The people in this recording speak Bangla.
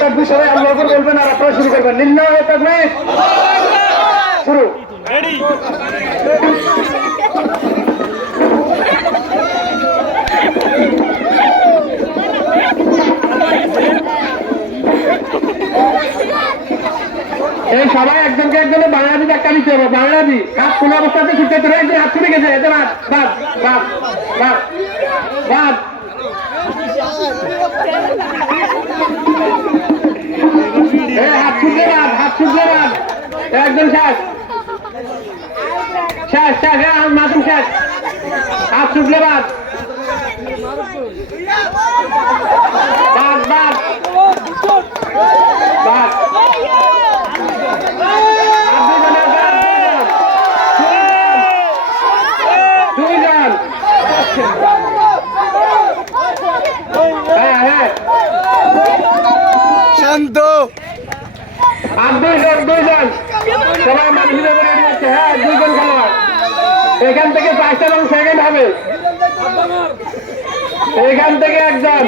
তাকবীর, সবাই আল্লাহু আকবার বলবেন আর আপনারা শুরু করবেন। লিল্লাহি তাকবীর, শুরু। এই সবাই একজনকে একজনে বাংলাদেশ একটা দিতে হবে। বাংলাদেশ হাত কোন অবস্থাতে ছুটতে তোরা একজন হাত ছুটে গেছে, এতে বাদ বাদ বাদ বাদ বাদ। হাত ছুটলে বাদ, হাত ছুটলে বাদ। একজন শেষ শেষ শেষ, মাসুম শেষ। হাত ছুটলে বাদ বাদ বাদ বাদ। শান্ত আর দুইজন সবাই মানুষের উপরে যাচ্ছে। হ্যাঁ, দুইজন খেলোয়াড় এখান থেকে 5টা রং সেকেন্ড হবে। এখান থেকে একজন